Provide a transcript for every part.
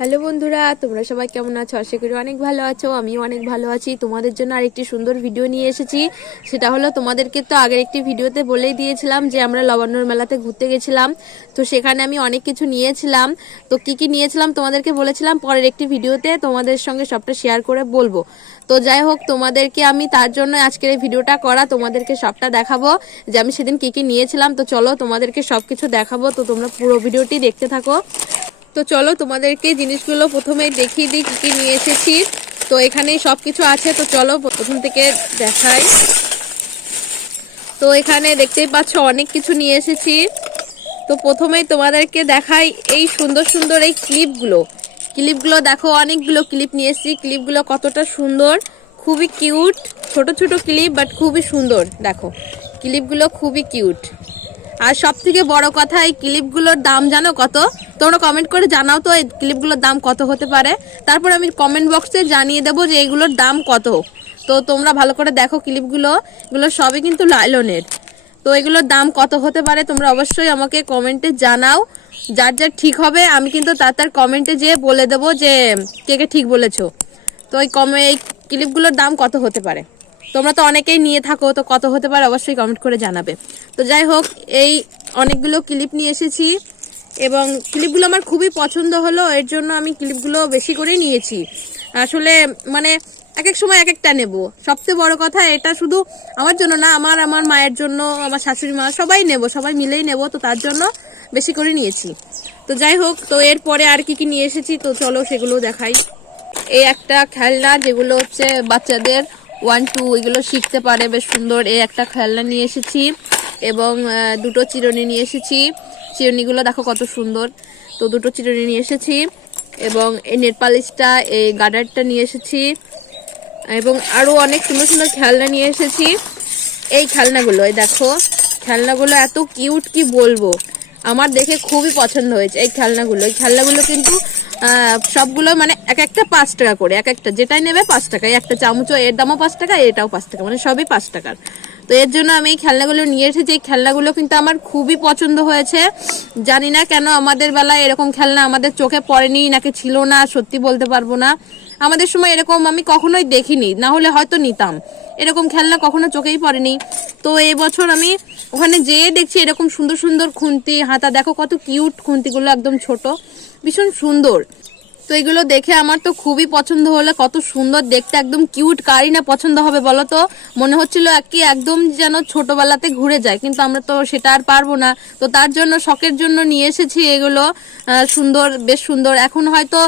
Hello বন্ধুরা, তোমরা সবাই কেমন আছো? আশা করি অনেক ভালো আছো, আমিও অনেক ভালো আছি। তোমাদের জন্য আরেকটি সুন্দর ভিডিও নিয়ে এসেছি। সেটা হলো, তোমাদেরকে তো আগের একটি ভিডিওতে বলেই দিয়েছিলাম যে, আমরা লবণ্যর মেলাতে ঘুরতে গেছিলাম। তো সেখানে আমি অনেক কিছু নিয়েছিলাম। তো কি কি নিয়েছিলাম? তোমাদেরকে বলেছিলাম, পরের একটি ভিডিওতে তোমাদের সঙ্গে সবটা শেয়ার করে বলব। তো যাই হোক, তোমাদেরকে আমি তার জন্য আজকের এই ভিডিওটা করা, তোমাদেরকে সবটা দেখাবো। যে আমি সেদিন কি কি নিয়েছিলাম। তো চলো, তোমাদেরকে সব কিছু দেখাবো। তো তোমরা পুরো ভিডিওটি দেখতে থাকো। তো চলো তোমাদেরকে জিনিসগুলো প্রথমে দেখিয়ে দিই কী কী নিয়ে এসেছি। তো এখানেই সব কিছু আছে, তো চলো প্রথম থেকে দেখাই। তো এখানে দেখতেই পাচ্ছ অনেক কিছু নিয়ে এসেছি। তো প্রথমেই তোমাদেরকে দেখাই এই সুন্দর সুন্দর এই ক্লিপগুলো। ক্লিপগুলো দেখো, অনেকগুলো ক্লিপ নিয়ে এসেছি। ক্লিপগুলো কতটা সুন্দর, খুবই কিউট। ছোট ছোট ক্লিপ, বাট খুবই সুন্দর। দেখো, ক্লিপগুলো খুবই কিউট। আর সব থেকে বড় কথা, এই ক্লিপগুলোর দাম জানো কত? তোমরা কমেন্ট করে জানাও তো, এই ক্লিপগুলোর দাম কত হতে পারে। তারপর আমি কমেন্ট বক্সে জানিয়ে দেবো যে এইগুলোর দাম কত। তো তোমরা ভালো করে দেখো ক্লিপগুলো। এগুলো সবই কিন্তু লাইলনের তো এগুলোর দাম কত হতে পারে তোমরা অবশ্যই আমাকে কমেন্টে জানাও। যার যার ঠিক হবে, আমি কিন্তু তার তার কমেন্টে যেয়ে বলে দেবো যে, কে কে ঠিক বলেছ। তো এই কমে, এই ক্লিপগুলোর দাম কত হতে পারে? তোমরা তো অনেকেই নিয়ে থাকো, তো কত হতে পারে অবশ্যই কমেন্ট করে জানাবে। তো যাই হোক, এই অনেকগুলো ক্লিপ নিয়ে এসেছি এবং ক্লিপগুলো আমার খুবই পছন্দ হলো, এর জন্য আমি ক্লিপগুলো বেশি করেই নিয়েছি। আসলে মানে এক এক সময় এক একটা নেব। সবচেয়ে বড় কথা এটা শুধু আমার জন্য না, আমার আমার মায়ের জন্য, আমার শাশুড়ি মা, সবাই নেব, সবাই মিলেই নেব, তো তার জন্য বেশি করে নিয়েছি। তো যাই হোক, তো এরপরে আর কি কি নিয়ে এসেছি, তো চলো সেগুলো দেখাই। এই একটা খেলনা যেগুলো হচ্ছে বাচ্চাদের ওয়ান, টু এগুলো শিখতে পারে, বেশ সুন্দর। এই একটা খেলনা নিয়ে এসেছি এবং দুটো চিরুনি নিয়ে এসেছি। চিরুনিগুলো দেখো কত সুন্দর। তো দুটো চিরুনি নিয়ে এসেছি এবং এই নেট পালিশটা, এই গার্ডারটা নিয়ে এসেছি এবং আরও অনেক সুন্দর সুন্দর খেলনা নিয়ে এসেছি। এই খেলনাগুলো, এই দেখো, খেলনাগুলো এত কিউট কি বলব? আমার দেখে খুবই পছন্দ হয়েছে এই খেলনাগুলো। এই খেলনাগুলো কিন্তু সবগুলো মানে এক একটা পাঁচ টাকা করে, এক একটা যেটাই নেবে পাঁচ টাকা। একটা চামচও এর দামও পাঁচ টাকা, এটাও পাঁচ টাকা মানে সবই পাঁচ টাকার। তো এর জন্য আমি এই খেলনাগুলো নিয়ে এসেছি। এই খেলনাগুলো কিন্তু আমার খুবই পছন্দ হয়েছে। জানি না কেন আমাদের বেলায় এরকম খেলনা আমাদের চোখে পড়েনি, নাকি ছিল না, সত্যি বলতে পারব না। আমাদের সময় এরকম আমি কখনোই দেখিনি, না হলে হয়তো নিতাম। এরকম খেলনা কখনো চোখেই পড়েনি। তো এই বছর আমি ওখানে যেয়ে দেখছি এরকম সুন্দর সুন্দর খুন্তি, হাতা। দেখো কত কিউট খুন্তিগুলো, একদম ছোট। ভীষণ সুন্দর। তো এগুলো দেখে আমার তো খুবই পছন্দ হলো। কত সুন্দর দেখতে, একদম কিউট কারই না পছন্দ হবে বলো তো? মনে হচ্ছিল কি একদম যেন ছোটবেলাতে ঘুরে যায়, কিন্তু আমরা তো সেটা আর পারব না। তো তার জন্য, শখের জন্য নিয়ে এসেছি এগুলো। সুন্দর, বেশ সুন্দর। এখন হয়তো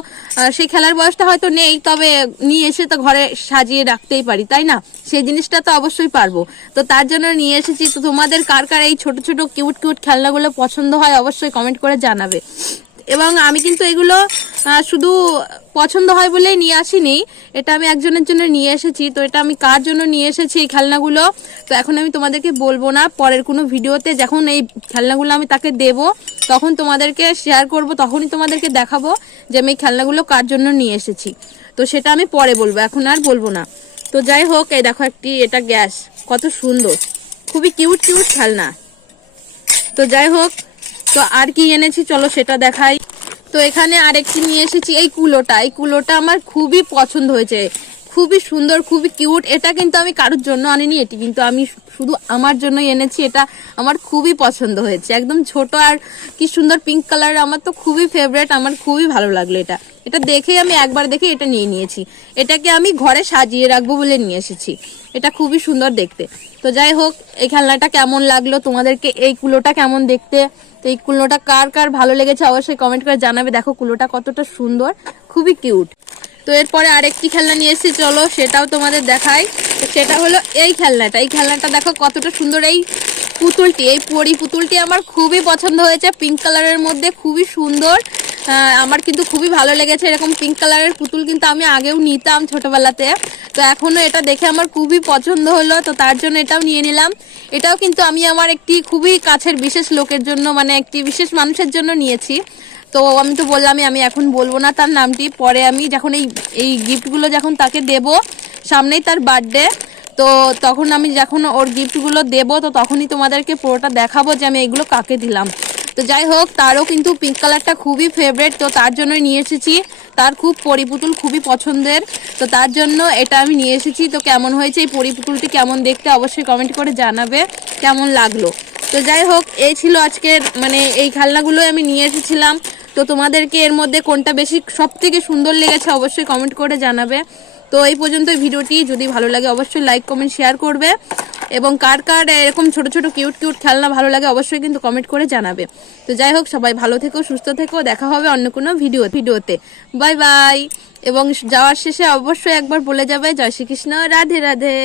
সেই খেলার বয়সটা হয়তো নেই, তবে নিয়ে এসে তো ঘরে সাজিয়ে রাখতেই পারি, তাই না? সেই জিনিসটা তো অবশ্যই পারব। তো তার জন্য নিয়ে এসেছি। তো তোমাদের কার কার এই ছোট ছোট কিউট কিউট খেলনাগুলো পছন্দ হয় অবশ্যই কমেন্ট করে জানাবে। এবং আমি কিন্তু এগুলো শুধু পছন্দ হয় বলেই নিয়ে আসিনি। এটা আমি একজনের জন্য নিয়ে এসেছি। তো এটা আমি কার জন্য নিয়ে এসেছি এই খেলনাগুলো? তো এখন আমি তোমাদেরকে বলব না। পরের কোনো ভিডিওতে যখন এই খেলনাগুলো আমি তাকে দেব, তখন তোমাদেরকে শেয়ার করব, তখনই তোমাদেরকে দেখাবো যে আমি এই খেলনাগুলো কার জন্য নিয়ে এসেছি। তো সেটা আমি পরে বলব। এখন আর বলব না। তো যাই হোক, এই দেখো একটি, এটা গ্যাস। কত সুন্দর। খুবই কিউট কিউট খেলনা। তো যাই হোক তো আর কি এনেছি? চলো সেটা দেখাই। তো এখানে আরেকটি নিয়ে এসেছি, এই কুলোটা। এই কুলোটা আমার খুবই পছন্দ হয়েছে। খুবই সুন্দর, খুবই কিউট এটা কিন্তু আমি কারোর জন্য আনিনি, এটি কিন্তু আমি শুধু আমার জন্যই এনেছি। এটা আমার খুবই পছন্দ হয়েছে। একদম ছোট আর কি সুন্দর পিঙ্ক কালার আমার তো খুবই ফেভারেট আমার খুবই ভালো লাগল এটা। এটা দেখেই আমি একবার দেখে এটা নিয়ে নিয়েছি। এটাকে আমি ঘরে সাজিয়ে রাখব বলে নিয়ে এসেছি। এটা খুবই সুন্দর দেখতে। তো যাই হোক, এই খেলনাটা কেমন লাগল? তোমাদেরকে এই কুলোটা কেমন দেখতে? তো এই কুলোটা কার কার ভালো লেগেছে অবশ্যই কমেন্ট করে জানাবে। দেখো কুলোটা কতটা সুন্দর, খুবই কিউট তো এরপরে আরেকটি খেলনা নিয়ে এসেছি, চলো সেটাও তোমাদের দেখাই। সেটা হলো এই খেলনাটা। এই খেলনাটা দেখো কতটা সুন্দর, এই পুতুলটি, এই পরি পুতুলটি আমার খুবই পছন্দ হয়েছে পিঙ্ক কালারের মধ্যে খুবই সুন্দর। আমার কিন্তু খুবই ভালো লেগেছে এরকম পিঙ্ক কালারের পুতুল, কিন্তু আমি আগেও নিতাম ছোটবেলাতে। তো এখনও এটা দেখে আমার খুবই পছন্দ হলো, তো তার জন্য এটাও নিয়ে নিলাম। এটাও কিন্তু আমি আমার একটি খুবই কাছের বিশেষ লোকের জন্য মানে একটি বিশেষ মানুষের জন্য নিয়েছি। তো আমি তো বললামই, আমি এখন বলব না তার নামটি। পরে আমি যখন এই এই গিফটগুলো যখন তাকে দেব, সামনেই তার বার্থডে তো তখন আমি যখন ওর গিফটগুলো দেব, তো তখনই তোমাদেরকে পুরোটা দেখাবো যে আমি এগুলো কাকে দিলাম। তো যাই হোক, তারও কিন্তু পিঙ্ক কালারটা খুবই ফেভারেট তো তার জন্যই নিয়ে এসেছি। তার খুব পরিপুতুল খুবই পছন্দের। তো তার জন্য এটা আমি নিয়ে এসেছি। তো কেমন হয়েছে, এই পরিপুতুলটি কেমন দেখতে অবশ্যই কমেন্ট করে জানাবে, কেমন লাগল। তো যাই হোক, এই ছিল আজকের মানে এই খেলনাগুলোই আমি নিয়ে এসেছিলাম। তো তোমাদেরকে এর মধ্যে কোনটা বেশি সব থেকে সুন্দর লেগেছে অবশ্যই কমেন্ট করে জানাবে। তো এই পর্যন্ত ভিডিওটি। যদি ভালো লাগে অবশ্যই লাইক কমেন্ট শেয়ার করবে। এবং কার কার এরকম ছোট ছোট কিউট কিউট খেলনা ভালো লাগে অবশ্যই কিন্তু কমেন্ট করে জানাবে। তো যাই হোক, সবাই ভালো থেকো, সুস্থ থেকো। দেখা হবে অন্য কোনো ভিডিও ভিডিওতে। বাই বাই এবং যাওয়ার শেষে অবশ্যই একবার বলে যাবে। জয় শ্রীকৃষ্ণ। রাধে রাধে।